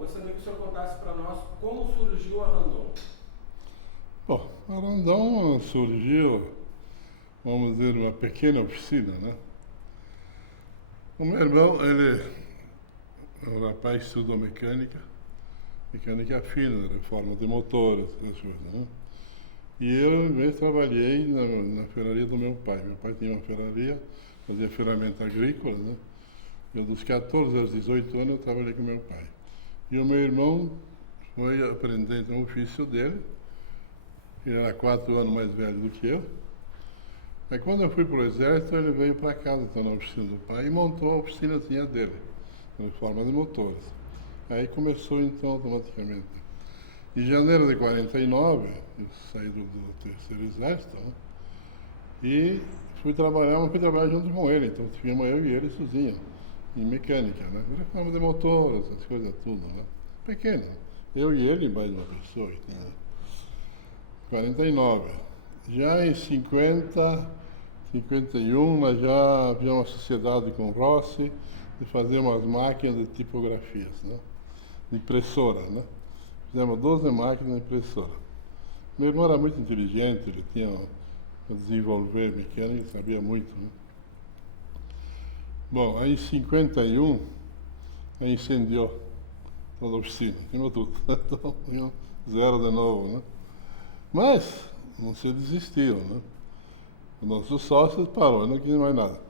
gostaria que o senhor contasse para nós como surgiu a Randon. Bom, a Randon surgiu, vamos dizer, uma pequena oficina, né? O meu irmão, ele é um rapaz que estudou mecânica fina, reforma de motores, essas coisas, né? E eu trabalhei na ferraria do meu pai. Meu pai tinha uma ferraria, fazia ferramenta agrícola, né? Eu, dos 14 aos 18 anos, eu trabalhei com meu pai. E o meu irmão foi aprender no ofício dele, ele era 4 anos mais velho do que eu. Aí quando eu fui para o exército, ele veio para casa, então, na oficina do pai, e montou a oficinazinha dele, reforma de motores. Aí começou, então, automaticamente. Em janeiro de 49, eu saí do terceiro exército, né? E fui trabalhar junto com ele, então tínhamos eu e ele sozinho, em mecânica, né? Reforma de motores, essas coisas tudo, né? Pequena. Eu e ele, mais uma pessoa, né? 49. Já em 51, nós já havíamos uma sociedade com o Rossi de fazer umas máquinas de tipografias, né? De impressora, né? Fizemos 12 máquinas de impressora. Meu irmão era muito inteligente, ele tinha a desenvolver mecânica, sabia muito, né? Bom, aí em 51, aí incendiou toda a oficina, queimou tudo. Então, zero de novo, né? Mas não se desistiu, né? O nosso sócio parou, não quis mais nada.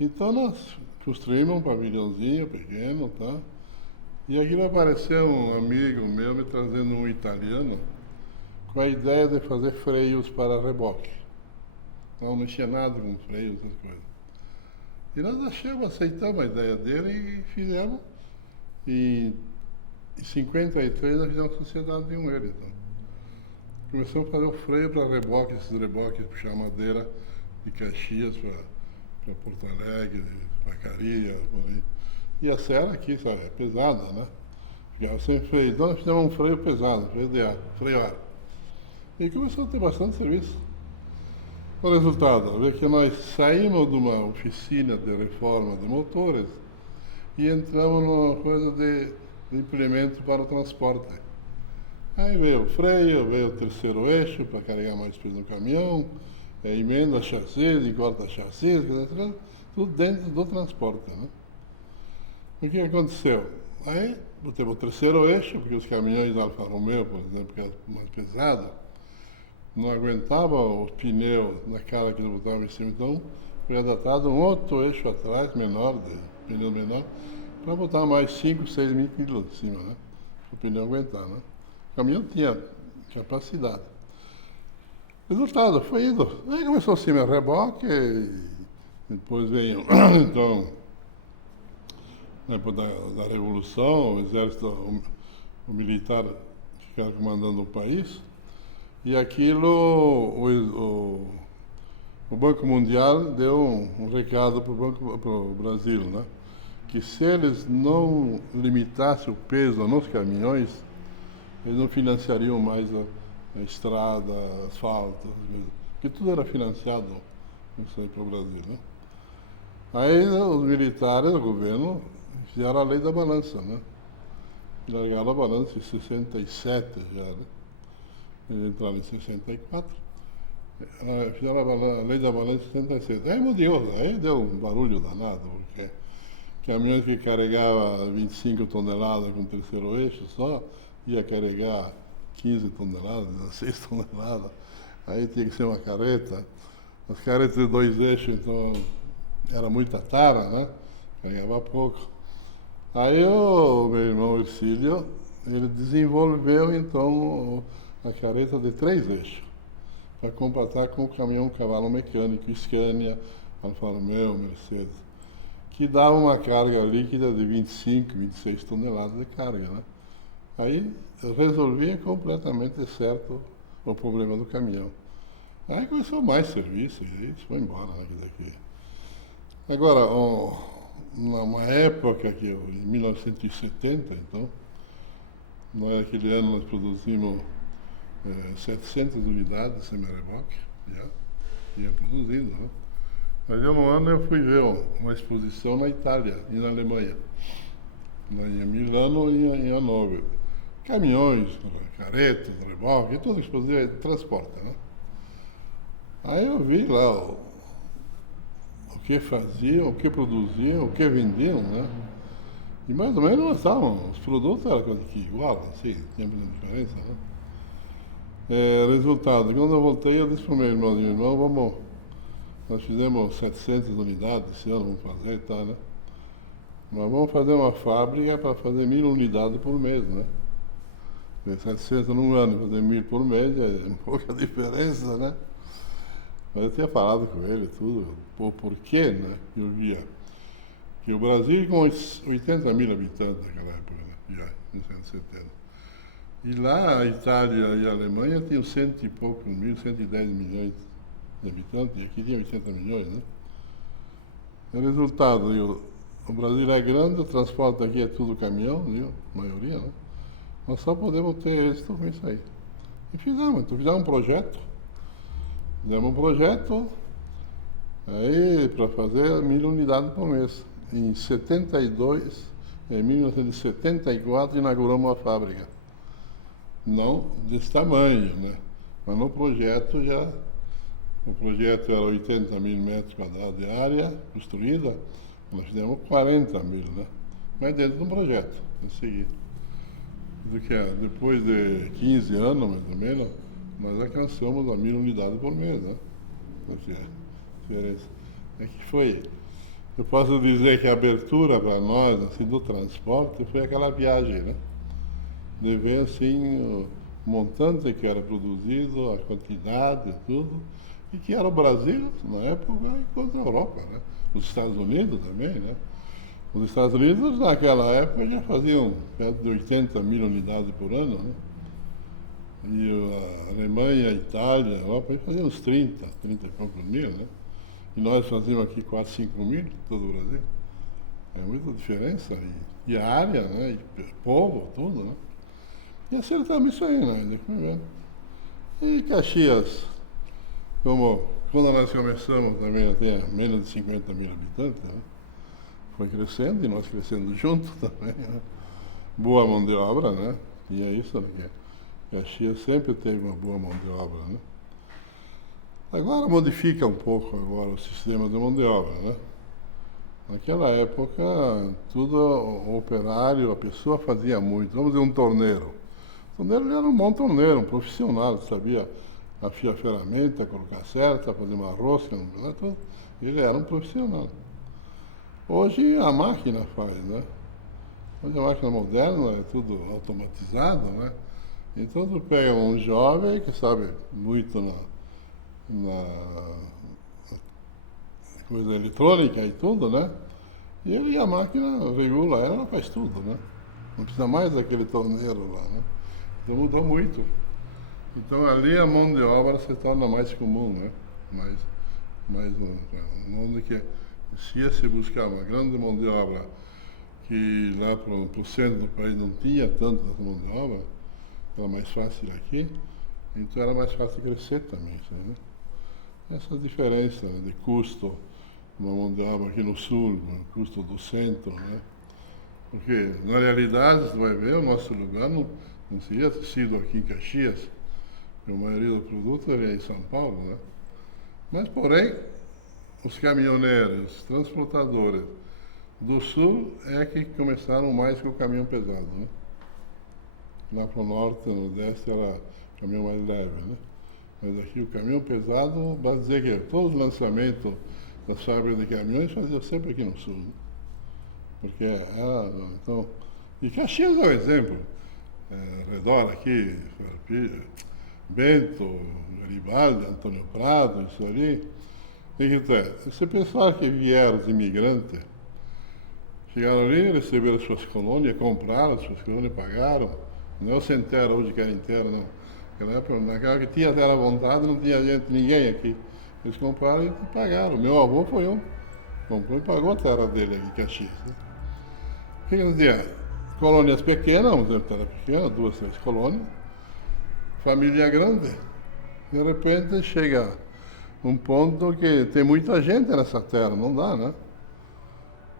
Então nós construímos um pavilhãozinho pequeno, tá? E aqui apareceu um amigo meu me trazendo um italiano com a ideia de fazer freios para reboque. Não mexia nada com freios, essas coisas. E nós aceitamos a ideia dele e fizemos. E em 53 nós fizemos sociedade com ele. Então. Começamos a fazer o freio para reboque, esses reboques, puxar madeira de Caxias para Porto Alegre, para Caria, por aí. E a serra aqui, sabe, é pesada, né? Ficava sem freio. Então nós fizemos um freio pesado, freio de ar, freio ar. E começou a ter bastante serviço. O resultado, é que nós saímos de uma oficina de reforma de motores e entramos numa coisa de implemento para o transporte. Aí veio o freio, veio o terceiro eixo para carregar mais peso no caminhão, emenda chassis, encorta chassis, tudo dentro do transporte, né? O que aconteceu? Aí botamos o terceiro eixo, porque os caminhões Alfa Romeo, por exemplo, que eram mais pesados, não aguentavam os pneus da carga que nós botávamos em cima, então foi adaptado um outro eixo atrás, menor, de pneu menor, para botar mais 5, 6 mil quilos em cima, né? Para o pneu aguentar, né? O caminhão tinha capacidade. Resultado, foi indo. Aí começou assim, meu reboque, depois veio, então, depois da Revolução, o exército, o militar ficaram comandando o país, e aquilo, o Banco Mundial deu um recado para o Brasil, né? Que se eles não limitassem o peso nos caminhões, eles não financiariam mais a estrada, asfalto, porque tudo era financiado para o Brasil, né? Aí os militares, o governo, fizeram a lei da balança, né? Largaram a balança em 67 já, né? Eles entraram em 64. Fizeram a lei da balança em 67. Aí mudou, aí deu um barulho danado, porque caminhões que carregavam 25 toneladas com terceiro eixo só, ia carregar 15 toneladas, 16 toneladas. Aí tinha que ser uma carreta. As carretas de 2 eixos, então, era muita tara, né? Carregava pouco. Aí o meu irmão Ercílio, ele desenvolveu, então, a carreta de 3 eixos, para comparar com o caminhão cavalo mecânico, Scania, Alfa Romeo, Mercedes, que dava uma carga líquida de 25, 26 toneladas de carga, né? Aí resolvia completamente certo o problema do caminhão. Aí começou mais serviço e isso foi embora, né, daqui. Agora, numa época que em 1970, então, naquele ano nós produzimos 700 unidades semi-reboque, já ia produzindo, né? Mas um ano eu fui ver uma exposição na Itália e na Alemanha. lá em Milano e em Hannover. Caminhões, caretas, remolques, tudo que se transporta, né? Aí eu vi lá o que faziam, o que produziam, o que vendiam, né? E mais ou menos nós estavam, os produtos eram quase que igual, assim, tinha muita diferença, né? Resultado, quando eu voltei, eu disse para o meu irmão, nós fizemos 700 unidades esse ano, vamos fazer e tal, né? Mas vamos fazer uma fábrica para fazer 1000 unidades por mês, né? 700 num ano, fazer 1000 por mês, é pouca diferença, né? Mas eu tinha falado com ele tudo, por quê, né? Eu via que o Brasil com 80 mil habitantes naquela época, né? Já, em 1970. E lá a Itália e a Alemanha tinham 100 e poucos mil, 110 milhões de habitantes, e aqui tinha 80 milhões, né? O resultado, o Brasil é grande, o transporte aqui é tudo caminhão, viu? A maioria, né? Nós só podemos ter êxito com isso aí. E fizemos um projeto. Fizemos um projeto aí para fazer 1000 unidades por mês. Em 1974, inauguramos uma fábrica. Não desse tamanho, né? Mas no projeto já... O projeto era 80 mil metros quadrados de área construída, nós fizemos 40 mil, né? Mas dentro do projeto, em seguida. Depois de 15 anos, mais ou menos, nós alcançamos a 1000 unidades por mês, né? É que foi... Eu posso dizer que a abertura para nós, assim, do transporte, foi aquela viagem, né? De ver, assim, o montante que era produzido, a quantidade, tudo, e que era o Brasil, na época, contra a Europa, né? Os Estados Unidos também, né? Os Estados Unidos, naquela época, já faziam perto de 80 mil unidades por ano, né? E a Alemanha, a Itália, a Europa, faziam uns 30 e poucos mil, né? E nós fazíamos aqui 4, 5 mil, todo o Brasil. É muita diferença, e área, né? E povo, tudo, né? E acertamos isso aí, né? E Caxias, quando nós começamos também, tinha menos de 50 mil habitantes, né? Foi crescendo e nós crescendo junto também, né? Boa mão de obra, né? E é isso, né? Caxias sempre teve uma boa mão de obra, né? Agora modifica um pouco agora o sistema de mão de obra, né? Naquela época, tudo o operário, a pessoa fazia muito. Vamos dizer, um torneiro. O torneiro era um bom torneiro, um profissional, sabia afiar a ferramenta, colocar certa, fazer uma rosca, tudo. Ele era um profissional. Hoje a máquina faz, né? Hoje a máquina moderna é tudo automatizado, né? Então tu pega um jovem que sabe muito na coisa eletrônica e tudo, né? E a máquina regula ela faz tudo, né? Não precisa mais daquele torneiro lá, né? Então mudou muito. Então ali a mão de obra se torna mais comum, né? Onde que se ia se buscar uma grande mão de obra que lá para o centro do país não tinha tanta mão de obra, era mais fácil aqui, então era mais fácil crescer também, né? Essas diferenças, né, de custo, uma mão de obra aqui no sul, o custo do centro, né? Porque na realidade, você vai ver, o nosso lugar não seria sido aqui em Caxias, a maioria do produto era em São Paulo, né? Mas, porém, os caminhoneiros, os transportadores do sul é que começaram mais com o caminhão pesado, né? Lá para o norte, no nordeste, era caminhão mais leve, né? Mas aqui o caminhão pesado, basta dizer que todos os lançamentos das fábricas de caminhões faziam sempre aqui no sul, né? Porque então... E Caxias é um exemplo. Redor aqui, Bento, Garibaldi, Antônio Prado, isso ali. Esse pessoal que vieram, os imigrantes, chegaram ali, receberam suas colônias, compraram suas colônias, pagaram. Não é o sem terra hoje que era inteira, não. Naquela que tinha terra à vontade, não tinha ninguém aqui. Eles compraram e pagaram. Meu avô foi um. Comprou e pagou a terra dele aqui em Caxias, né? O que quer dizer? Colônias pequenas, vamos dizer, terra pequena, 2, 3 colônias. Família grande. De repente chega um ponto que tem muita gente nessa terra, não dá, né?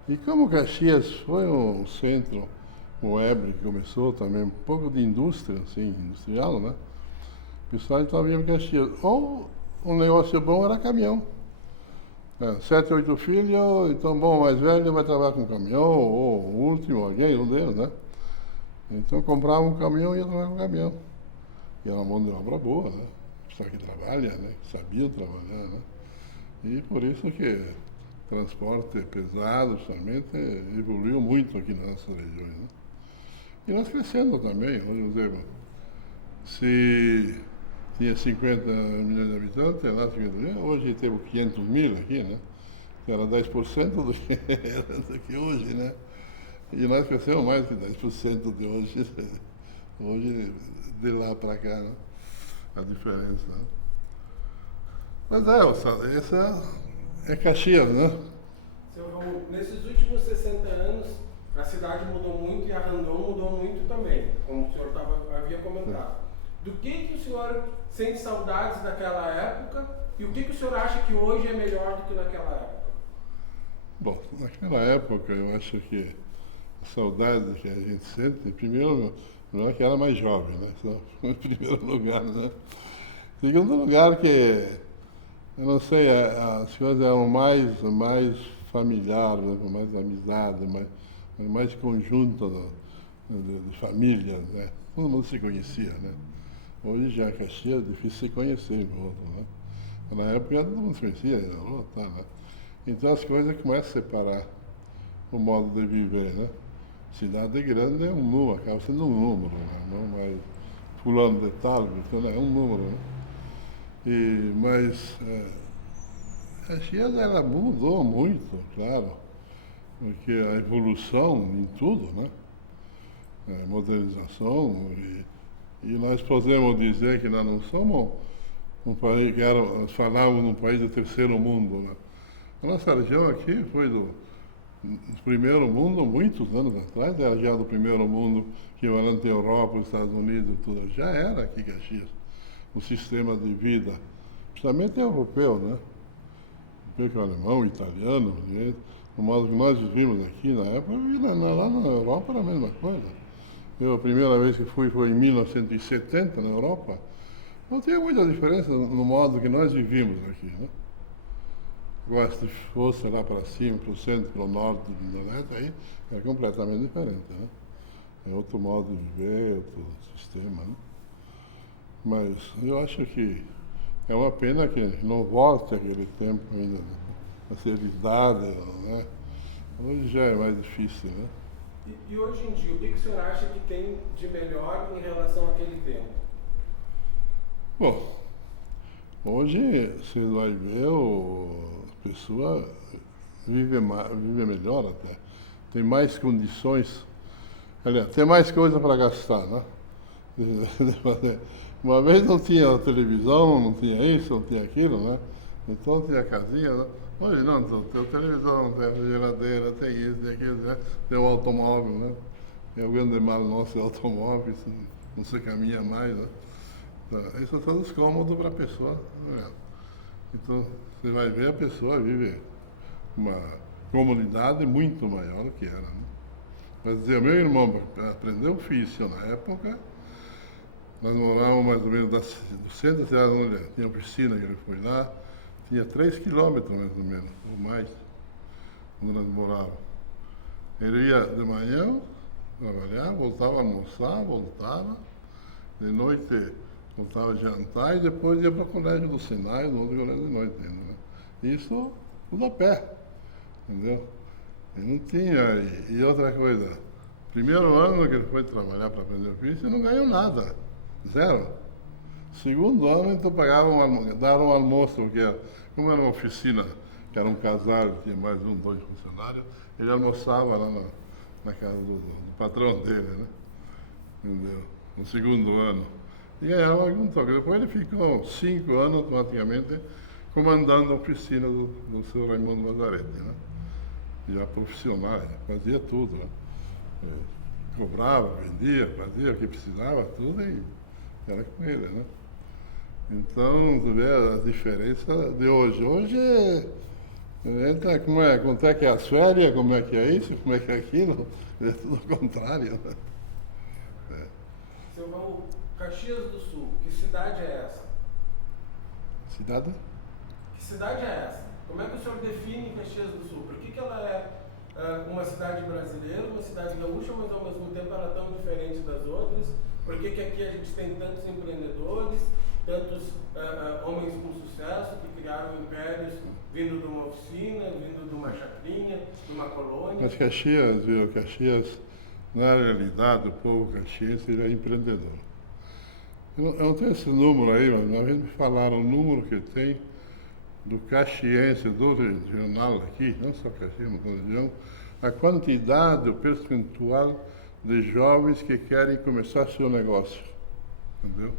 E como Caxias foi um centro o Ebre que começou também, um pouco de indústria, assim, industrial, né? O pessoal então vinha para Caxias. Ou um negócio bom era caminhão. 7, 8 filhos, então bom, o mais velho vai trabalhar com caminhão, ou o último, alguém, um deles, né? Então comprava um caminhão e ia trabalhar com caminhão. E era uma mão de obra boa, né? Pessoal que trabalha, né? Que sabia trabalhar, né? E por isso que transporte pesado, justamente, evoluiu muito aqui nas nossas regiões, né? E nós crescendo também, por exemplo, se tinha 50 milhões de habitantes, lá 50 milhões, hoje temos 500 mil aqui, né? Que era 10% do que era daqui hoje, né? E nós crescemos mais que 10% de hoje, hoje de lá para cá, né? A diferença, né? Mas essa é Caxias, né? Seu Raul, nesses últimos 60 anos, a cidade mudou muito e a Randon mudou muito também, como o senhor havia comentado. Do que o senhor sente saudades daquela época e o que o senhor acha que hoje é melhor do que naquela época? Bom, naquela época eu acho que a saudade que a gente sente, primeiro, não é que era mais jovem, né? Só em primeiro lugar, né? Segundo lugar que, eu não sei, as coisas eram mais familiares, né? Com mais amizade, mais conjunto de família, né? Todo mundo se conhecia, né? Hoje já Caxias é difícil se conhecer o outro, né? Na época todo mundo se conhecia, tá, né? Então as coisas começam a separar o modo de viver, né? Cidade grande é um número, acaba sendo um número, né? Não mais fulano de tal, então é um número, né? Mas Caxias ela mudou muito, claro, porque a evolução em tudo, né? Modernização e nós podemos dizer que nós não somos um país nós falávamos num país do terceiro mundo, né? A nossa região aqui foi do primeiro mundo, muitos anos atrás, era já do primeiro mundo, equivalente à Europa, os Estados Unidos, tudo, já era aqui Caxias, um sistema de vida, principalmente europeu, né? Europeu que é alemão, italiano, né? O modo que nós vivimos aqui na época, lá na Europa era a mesma coisa. Eu, a primeira vez que fui foi em 1970 na Europa, não tinha muita diferença no modo que nós vivíamos aqui, né? Agora, se fosse lá para cima, para o centro, para o norte, do leste, aí é completamente diferente, né? É outro modo de viver, outro sistema, né? Mas eu acho que é uma pena que não volte aquele tempo ainda, né? A seriedade, né? Hoje já é mais difícil, né? E hoje em dia, o que o senhor acha que tem de melhor em relação àquele tempo? Bom, hoje você vai ver a pessoa vive melhor até, tem mais condições, aliás, tem mais coisa para gastar, né? Uma vez não tinha televisão, não tinha isso, não tinha aquilo, né? Então tinha casinha, né? Hoje não, tem televisão, tem geladeira, tem isso, tem aquilo, né? Tem o automóvel, né? É o grande mal nosso, é o automóvel, não se caminha mais, né? Então, esses são todos cômodos para a pessoa, né? Então, você vai ver, a pessoa vive uma comunidade muito maior do que era, né? Mas dizer, meu irmão aprendeu ofício na época, nós morávamos mais ou menos do centro da cidade, onde tinha piscina que ele foi lá, tinha 3 quilômetros mais ou menos, ou mais, onde nós morávamos. Ele ia de manhã trabalhar, voltava a almoçar, voltava, de noite voltava a jantar e depois ia para o colégio do Sinai, no outro colégio de noite ainda, né? Isso tudo a pé, entendeu? E não tinha, e outra coisa, primeiro ano que ele foi trabalhar para aprender ofício, ele não ganhou nada, zero. Segundo ano, então davam um almoço, porque como era uma oficina, que era um casal, tinha mais dois funcionários, ele almoçava lá na casa do patrão dele, né? Entendeu? No segundo ano. E ganhava algum toque. Depois ele ficou 5 anos, praticamente, comandando a oficina do seu Raimundo Mazzaretti, né? Já profissional, fazia tudo, né? Cobrava, vendia, fazia o que precisava, tudo, e era com ele, né? Então, tu vê a diferença de hoje. Hoje Entra, quanto é que é as férias, como é que é isso, como é que é aquilo, é tudo ao contrário. Né? Seu Raul, Caxias do Sul, que cidade é essa? Cidade? Que cidade é essa? Como é que o senhor define Caxias do Sul? Por que ela é uma cidade brasileira, uma cidade gaúcha, mas ao mesmo tempo ela é tão diferente das outras? Por que aqui a gente tem tantos empreendedores, tantos homens com sucesso que criaram impérios vindo de uma oficina, vindo de uma chacrinha, de uma colônia? Mas Caxias, viu? Caxias, na realidade, o povo caxiense ele é empreendedor. Eu não tenho esse número aí, mas uma vez me falaram o número que tem do caxiense, do regional aqui, não só Caxias, mas da região, a quantidade, o percentual de jovens que querem começar seu negócio. Entendeu?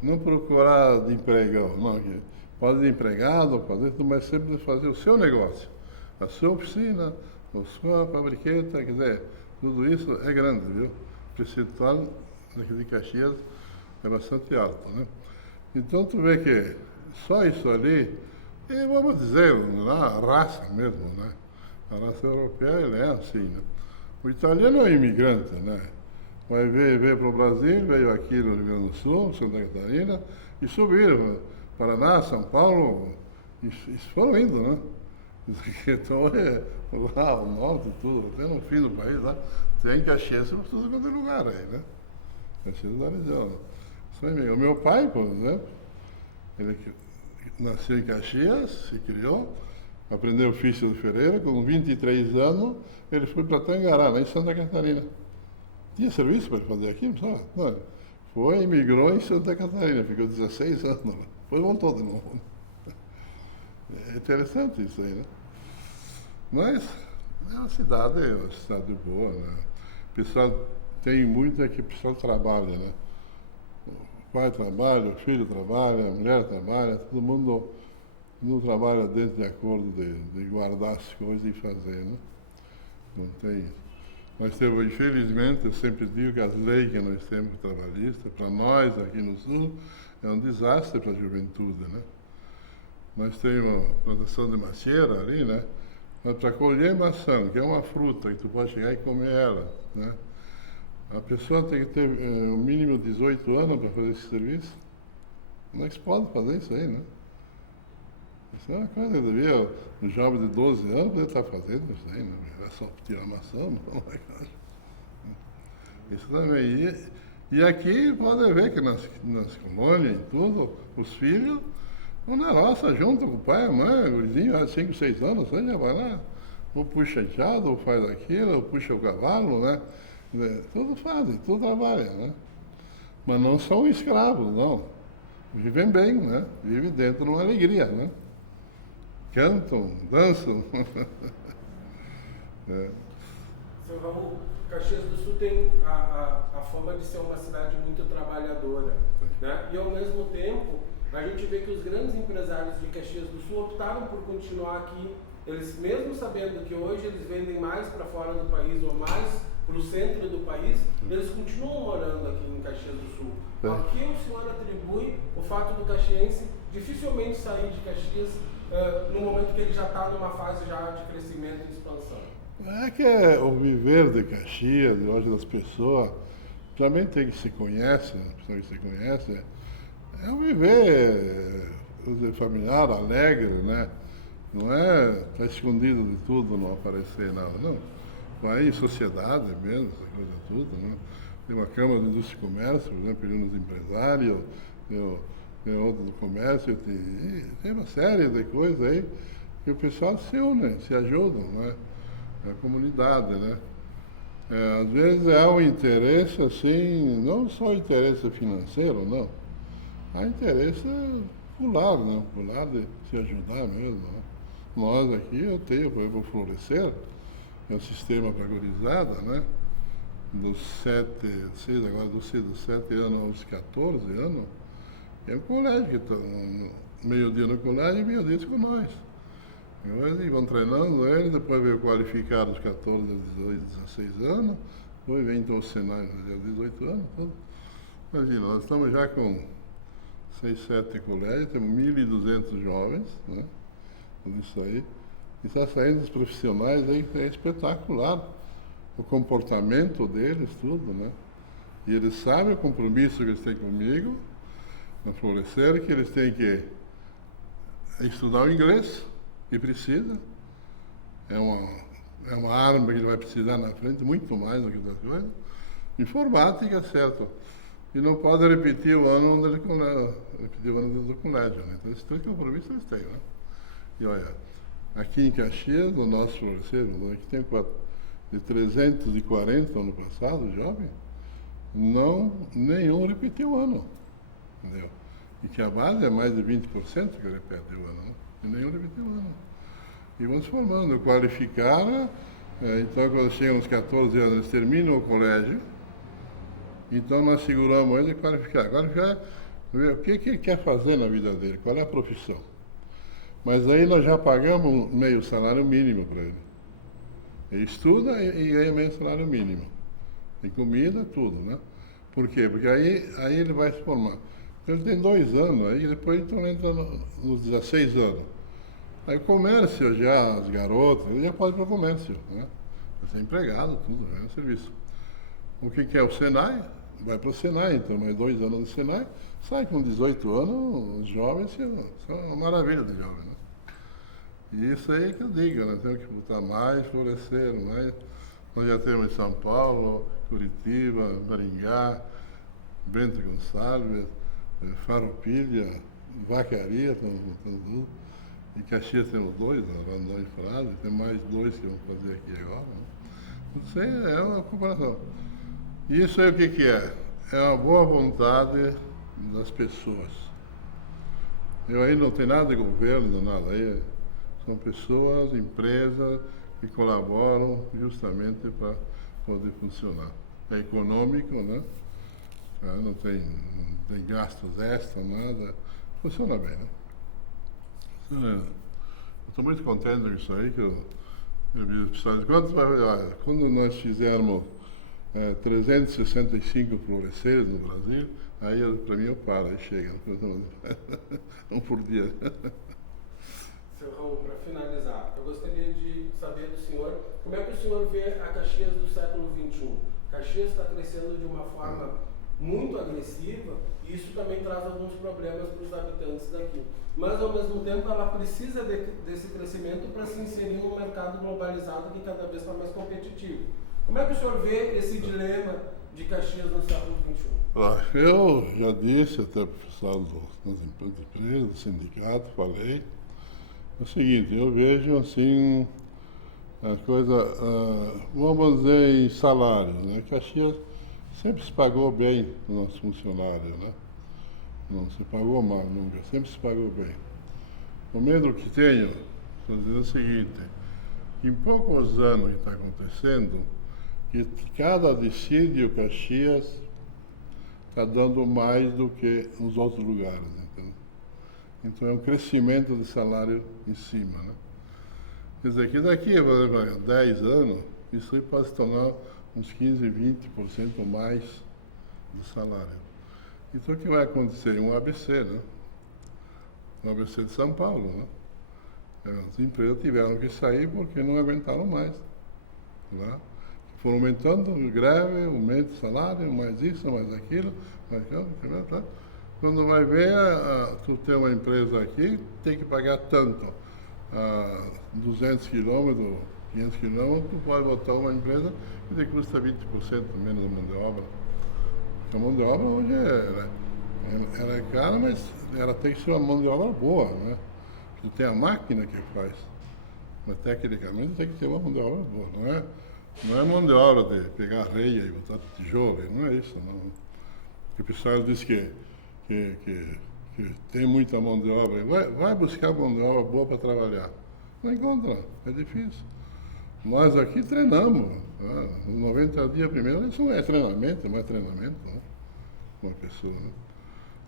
Não procurar de empregado, não. Pode ser empregado, pode ser, mas sempre fazer o seu negócio. A sua oficina, a sua fabriqueta, quer dizer, tudo isso é grande, viu? O percentual aqui de Caxias é bastante alto, né? Então tu vê que só isso ali, e vamos dizer, a raça mesmo, né? A raça europeia, ele é assim, né? O italiano é imigrante, né? Mas veio para o Brasil, veio aqui no Rio Grande do Sul, Santa Catarina, e subiram Paraná, São Paulo, e foram indo, né? Então, lá, o norte, tudo, até no fim do país, lá, tem Caxias por tudo quanto é lugar aí, né? Caxias da região. O meu pai, por exemplo, ele nasceu em Caxias, se criou, aprendeu ofício de ferreiro, com 23 anos, ele foi para Tangará, lá em Santa Catarina. Tinha serviço para fazer aqui, não, não. Foi, emigrou em Santa Catarina, ficou 16 anos lá. Depois voltou de novo. É interessante isso aí, né? Mas é uma cidade boa, né? O pessoal tem muito é que o pessoal trabalha, né? O pai trabalha, o filho trabalha, a mulher trabalha, todo mundo não trabalha dentro de acordo de guardar as coisas e fazer, né? Não tem isso. Nós temos, infelizmente, eu sempre digo que as leis que nós temos trabalhistas, para nós aqui no Sul, é um desastre para a juventude, né? Nós temos uma plantação de macieira ali, né? Mas para colher maçã, que é uma fruta, que tu pode chegar e comer ela, né? A pessoa tem que ter no mínimo 18 anos para fazer esse serviço. Como é que se pode fazer isso aí, né? Isso é uma coisa que devia, um jovem de 12 anos poder estar fazendo isso aí, né? É só tirar maçã, não é coisa. Isso também. E aqui pode ver que nas colônias e tudo, os filhos vão na roça junto com o pai, a mãe, o vizinho, há 5, 6 anos, você já vai lá, ou puxa enxada, ou faz aquilo, ou puxa o cavalo, né? Tudo fazem, tudo trabalha, né? Mas não são escravos, não. Vivem bem, né? Vivem dentro de uma alegria, né? Cantam, dançam. Seu Raul, Caxias do Sul tem a fama de ser uma cidade muito trabalhadora, né? E ao mesmo tempo, a gente vê que os grandes empresários de Caxias do Sul optaram por continuar aqui. Eles, mesmo sabendo que hoje eles vendem mais para fora do país ou mais para o centro do país, eles continuam morando aqui em Caxias do Sul. A que o senhor atribui o fato do caxiense dificilmente sair de Caxias no momento que ele já está numa fase já de crescimento e expansão? É que o viver de Caxias, hoje das pessoas, também tem que se conhece, né? Pessoa que se conhece, é um viver familiar, alegre, né? Não é estar escondido de tudo, não aparecer nada, não. Vai em sociedade mesmo, essa coisa tudo, né? Tem uma Câmara de Indústria e Comércio, por exemplo, pedindo os empresários, tem outra do comércio, tem uma série de coisas aí que o pessoal se une, se ajudam, né? É a comunidade, né? Às vezes há um interesse assim, não só interesse financeiro, não. Há interesse popular, né? Popular de se ajudar mesmo, né? Nós aqui, eu tenho, por exemplo, o Florescer, é um sistema para gurizada, né? Dos 7 anos aos 14 anos, é um colégio que está meio-dia no colégio e meio-dia com nós. Eles vão treinando ele, depois veio qualificar dos 14 aos 18, 16 anos, depois vem então o Senai aos 18 anos. Tudo. Imagina, nós estamos já com 6, 7 colégios, temos 1.200 jovens, né? Tudo isso aí. está saindo os profissionais aí, é espetacular. O comportamento deles, tudo, né? E eles sabem o compromisso que eles têm comigo, na Florescer, que eles têm que estudar o inglês, que precisa. É uma arma que ele vai precisar na frente, muito mais do que outras coisas. Informática, certo. E não pode repetir o ano onde ele repetir o ano do colégio, né? Então, esses três compromissos eles têm, né? E olha, aqui em Caxias, no nosso Florescer, aqui tem de 340 ano passado, jovem, nenhum repetiu o ano, entendeu? E que a base é mais de 20% que repete o ano, né? E nenhum repetiu o ano. E vamos formando, qualificaram, então quando chegam aos 14 anos, eles terminam o colégio, então nós seguramos ele e qualificar. Qualificar é ver o que ele quer fazer na vida dele, qual é a profissão. Mas aí nós já pagamos meio salário mínimo para ele. Ele estuda e ganha meio salário mínimo. Tem comida, tudo, né? Por quê? Porque aí ele vai se formar. Então ele tem 2 anos, aí depois então entra nos 16 anos. Aí o comércio já, as garotas, ele já pode ir para o comércio, né? Vai ser empregado, tudo, é serviço. O que é o Senai? Vai para o Senai, então, mais 2 anos do Senai, sai com 18 anos, os jovens são uma maravilha de jovens, né? E isso aí que eu digo, nós temos que botar mais, florescer, mais. Nós já temos em São Paulo, Curitiba, Maringá, Bento Gonçalves, Farroupilha, Vacaria, estamos botando tudo. Em Caxias temos 2, Randão e Frade, tem mais 2 que vão fazer aqui agora, né? Isso aí é uma comparação. Isso aí o que é? É uma boa vontade das pessoas. Eu aí não tenho nada de governo, nada. Aí são pessoas, empresas que colaboram justamente para poder funcionar. É econômico, né? Não tem gastos extras, nada. Funciona bem, né? Eu estou muito contente com isso aí, que eu vi os pessoal. Quando nós fizermos 365 floresceres no Brasil, aí para mim eu paro, aí chega. Um por dia. Seu Raul, para finalizar, eu gostaria de saber do senhor como é que o senhor vê a Caxias do século XXI. Caxias está crescendo de uma forma muito agressiva e isso também traz alguns problemas para os habitantes daqui. Mas, ao mesmo tempo, ela precisa desse crescimento para se inserir no mercado globalizado que cada vez está mais competitivo. Como é que o senhor vê esse dilema de Caxias no século XXI? Eu já disse até para o pessoal das empresas, do sindicato, falei. É o seguinte, eu vejo assim a coisa, vamos dizer, em salário, né? Caxias sempre se pagou bem os nossos funcionários, né? Não se pagou mal nunca, sempre se pagou bem. O medo que tenho, estou dizendo o seguinte, em poucos anos que está acontecendo, que cada dissídio Caxias está dando mais do que nos outros lugares, entendeu? Então é um crescimento de salário em cima, né? Quer dizer, que daqui a 10 anos, isso aí pode se tornar uns 15, 20% mais do salário. Então o que vai acontecer? Um ABC, né? Um ABC de São Paulo, né? As empresas tiveram que sair porque não aguentaram mais, né? Foram aumentando, greve, aumento de salário, mais isso, mais aquilo, mais aquilo, tá? Quando vai ver, tu tem uma empresa aqui, tem que pagar tanto. 200 quilômetros, 500 quilômetros, tu pode botar uma empresa que te custa 20% menos a mão de obra. Porque a mão de obra hoje ela é cara, mas ela tem que ser uma mão de obra boa, né? Tu tem a máquina que faz, mas tecnicamente tem que ter uma mão de obra boa, não é mão de obra de pegar areia e botar tijolo, não é isso, não. Porque o pessoal diz que tem muita mão de obra, vai buscar mão de obra boa para trabalhar. Não encontra, é difícil. Nós aqui treinamos, né? 90 dias primeiro, isso não é treinamento, né? Uma pessoa, né?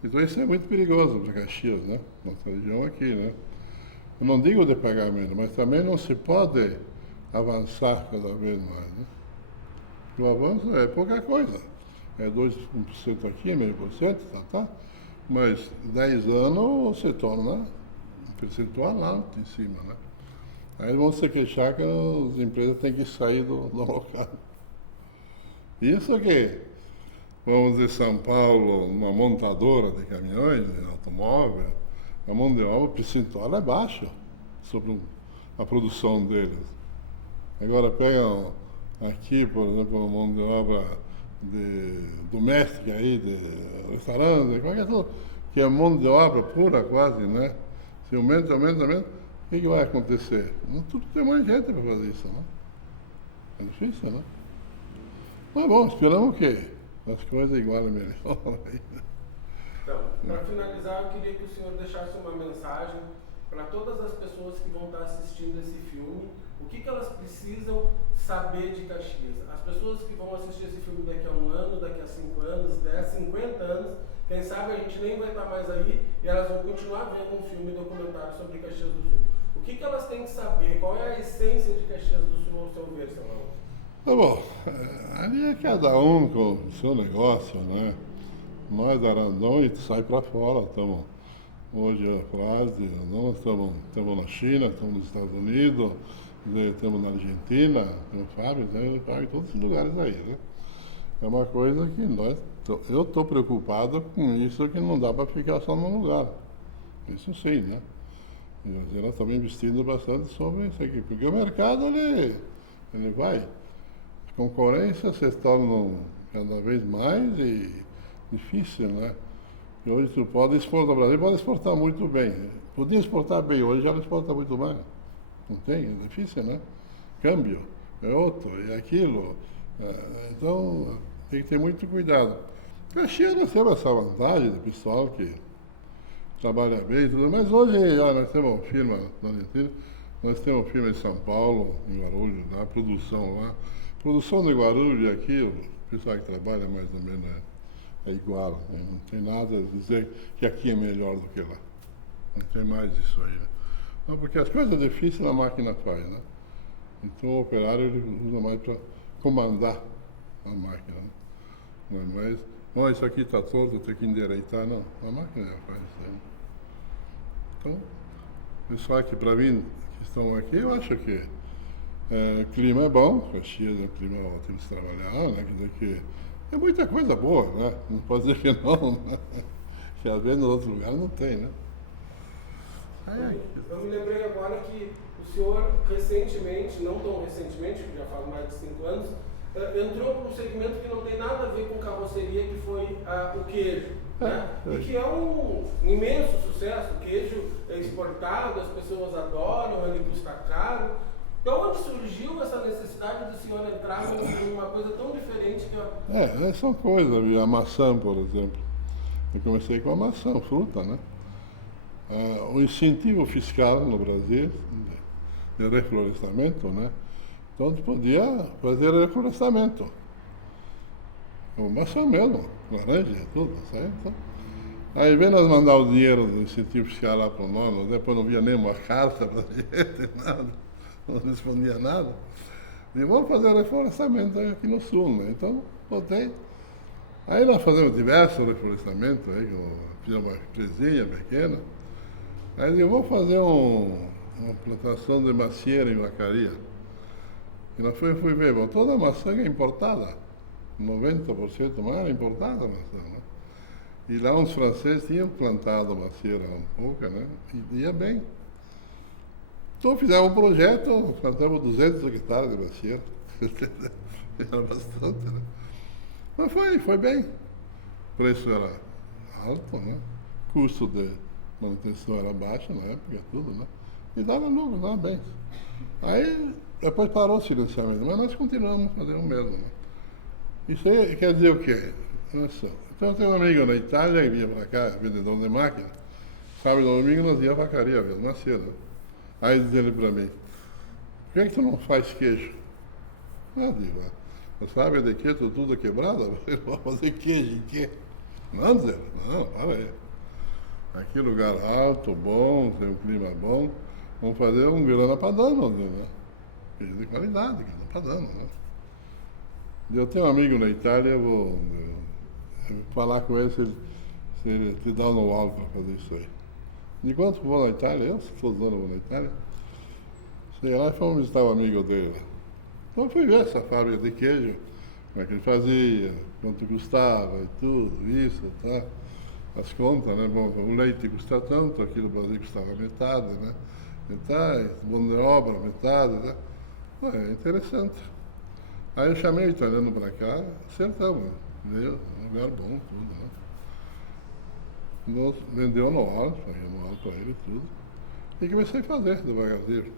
Então isso é muito perigoso para Caxias, né? Nossa região aqui, né? Eu não digo de pagar menos, mas também não se pode avançar cada vez mais, né? O avanço é pouca coisa. É 1% aqui, 0,5%, tá? Mas 10 anos se torna um percentual alto em cima, né? Aí vão se queixar que as empresas têm que sair do local. Isso que, vamos dizer, São Paulo, uma montadora de caminhões, de automóvel, a mão de obra percentual é baixa sobre a produção deles. Agora pegam aqui, por exemplo, a mão de obra doméstica aí, de restaurante, qualquer coisa, que é mão de obra pura quase, né? Se aumenta, o que vai acontecer? Não tudo tem mais gente para fazer isso, né? É difícil, né? Mas bom, esperamos que as coisas igualem melhor. Então, para finalizar, eu queria que o senhor deixasse uma mensagem para todas as pessoas que vão estar assistindo esse filme. O que elas precisam saber de Caxias? As pessoas que vão assistir esse filme daqui a 1 ano, daqui a 5 anos, 10, 50 anos, quem sabe a gente nem vai estar mais aí e elas vão continuar vendo um filme documentário sobre Caxias do Sul. O que elas têm que saber? Qual é a essência de Caxias do Sul, ao seu ver, seu Raul? Tá bom, ali é cada um com o seu negócio, né? Nós, Arandões, sai para fora, estamos hoje a frase, nós estamos na China, estamos nos Estados Unidos, estamos na Argentina, temos fábricas, em todos os lugares aí, né? É uma coisa que eu estou preocupado com isso, que não dá para ficar só num lugar. Isso sim, né? E nós estamos investindo bastante sobre isso aqui, porque o mercado, ele vai. A concorrência se torna cada vez mais difícil, né? E hoje tu pode exportar, o Brasil pode exportar muito bem. Podia exportar bem, hoje já não exporta muito mais. Não tem, é difícil, né? Câmbio, é outro, é aquilo. Então, tem que ter muito cuidado. Caxias nós temos essa vantagem do pessoal que trabalha bem e tudo, mas hoje, nós temos uma firma na Argentina, nós temos uma firma em São Paulo, em Guarulhos, a produção lá. Produção de Guarulhos aqui, o pessoal que trabalha mais ou menos é igual, né? Não tem nada a dizer que aqui é melhor do que lá. Não tem mais isso aí, né? Não, porque as coisas difíceis a máquina faz, né? Então o operário ele usa mais para comandar a máquina, né? Não é mais, bom, isso aqui está torto, eu tenho que endireitar, não. A máquina já faz isso aí. Então, pessoal que para mim que estão aqui, eu acho que o clima é bom, Caxias é um clima ótimo de se trabalhar, né? Quer dizer que é muita coisa boa, né? Não pode dizer que não, né? Que às vezes no outro lugar não tem, né? Eu me lembrei agora que o senhor recentemente, não tão recentemente, já faz mais de 5 anos, entrou para um segmento que não tem nada a ver com carroceria, que foi o queijo. Né? E que é um imenso sucesso. O queijo é exportado, as pessoas adoram, ele custa caro. De onde surgiu essa necessidade do senhor entrar numa coisa tão diferente que são coisas, a maçã, por exemplo. Eu comecei com a maçã, fruta, né? O incentivo fiscal no Brasil de reflorestamento, né? Então tu podia fazer reflorestamento. Com maçã mesmo, laranja, tudo, certo? Aí vem nós mandar o dinheiro do incentivo fiscal lá para nós, depois não via nem uma carta para a gente, nada. Não respondia nada. E vamos fazer reflorestamento aqui no sul, né? Então, botei. Aí nós fazemos diversos reflorestamentos, aí, fizemos uma empresinha pequena. Aí eu vou fazer uma plantação de macieira em Vacaria. E nós fui ver, bom, toda a maçã é importada. 90% mais era importada a maçã, né? E lá uns franceses tinham plantado macieira um pouco, né? E ia bem. Então fizemos um projeto, plantamos 200 hectares de macieira. Era bastante, né? Mas foi bem. O preço era alto, né? Custo de manutenção era baixo na época, tudo, né? E dava lucro, dava bem. Aí depois parou o financiamento, mas nós continuamos fazendo o mesmo, né? Isso aí quer dizer o quê? Nossa, então eu tenho um amigo na Itália que vinha para cá, vendedor de máquina. Sábado e domingo nós íamos para Vacaria, ver macieira. Aí diz ele para mim, por que tu não faz queijo? Eu digo, você sabe de que tudo quebrado? Eu vou fazer queijo em quê? Não, Zé, não, para aí. Aqui lugar alto, bom, tem um clima bom, vamos fazer um grana padano, né? Queijo de qualidade, grana padano, né? Eu tenho um amigo na Itália, eu vou falar com ele se ele te dá no alto para fazer isso aí. Enquanto vou na Itália, eu todos os anos vou na Itália, Sei lá, fomos visitar o amigo dele. Então eu fui ver essa fábrica de queijo, como é que ele fazia, quanto custava e tudo, isso, tá? As contas, né? Bom, o leite custa tanto, aqui no Brasil custava metade, né? Metade, mão de obra, metade, né? É interessante. Aí eu chamei o italiano para cá, acertamos, veio um lugar bom, tudo, né? Nos vendeu anual, paguei anual para ele tudo. E comecei a fazer devagarzinho.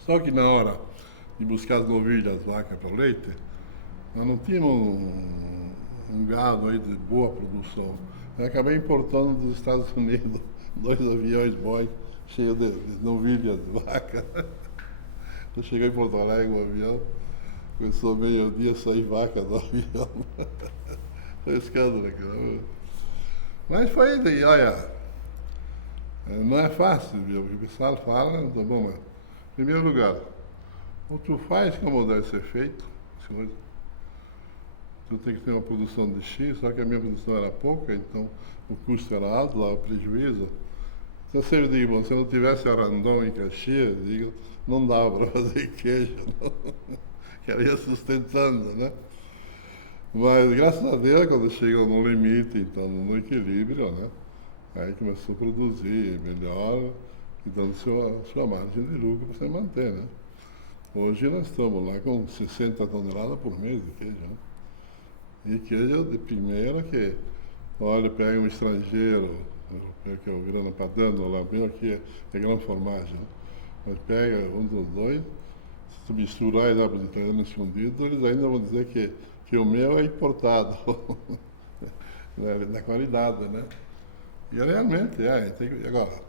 Só que na hora de buscar as novilhas, vacas para o leite, nós não tínhamos um gado aí de boa produção. Eu acabei importando dos Estados Unidos 2 aviões Boeing cheios de novilhas de vaca. Eu cheguei em Porto Alegre, o avião, começou meio-dia a sair vaca do avião. Foi um escândalo, cara. Mas foi, olha, não é fácil, viu? O pessoal fala, tá bom, mas, em primeiro lugar, ou tu faz como deve ser feito, tu tem que ter uma produção de X, só que a minha produção era pouca, então o custo era alto, lá o prejuízo. Então eu sempre digo, bom, se eu não tivesse Arandão em Caxias, digo, não dava para fazer queijo, não. Que ela ia sustentando, né? Mas graças a Deus, quando chegou no limite, então no equilíbrio, né? Aí começou a produzir melhor e dando sua margem de lucro para você manter, né? Hoje nós estamos lá com 60 toneladas por mês de queijo, né? E queijo de primeira que, olha, pega um estrangeiro, europeu, que é o Grana Padano, lá bem aqui é grande formagem, né? Mas pega um dos dois, se tu misturar e dá para os italianos escondidos, eles ainda vão dizer que o meu é importado, da qualidade, né? E realmente, agora,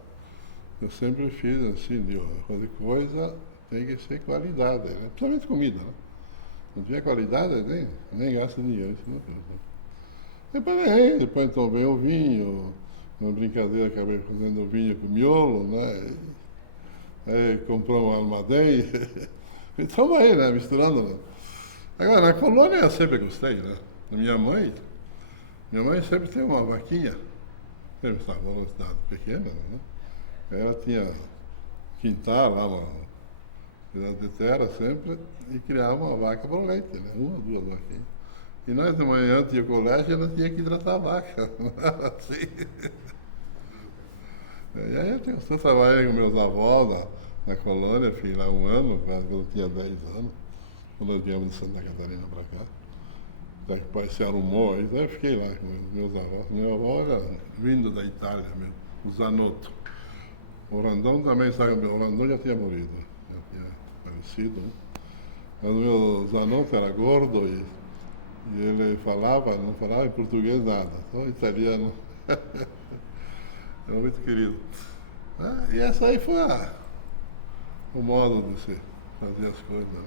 eu sempre fiz assim, fazer coisa tem que ser qualidade, né? Principalmente comida, né? Não tiver qualidade, nem gasta dinheiro, isso não pensa. Depois então vem o vinho, uma brincadeira acabei fazendo vinho com miolo, né? Aí comprou uma Almaden, e estamos aí, né? Misturando, né? Agora, na colônia eu sempre gostei, né? Minha mãe sempre teve uma vaquinha, sempre estava numa cidade pequena, né? Ela tinha quintal lá, uma pedaço de terra sempre, e criava uma vaca para o leite, né? 1 ou 2 vaquinhas. E nós de manhã tinha colégio e ela tinha que hidratar a vaca, assim. E aí eu trabalhei com meus avós na colônia, fiquei lá 1 ano, quando eu tinha 10 anos, quando nós viemos de Santa Catarina para cá. Já que o pai se arrumou, aí eu fiquei lá com meus avós. Meu avô era vindo da Itália mesmo, o Zanotto. O Randão também, sabe, o Randão já tinha morrido, já tinha falecido, né? Mas o meu Zanotto era gordo e ele não falava em português nada, só italiano. Era muito querido. E essa aí foi o modo de se fazer as coisas, né?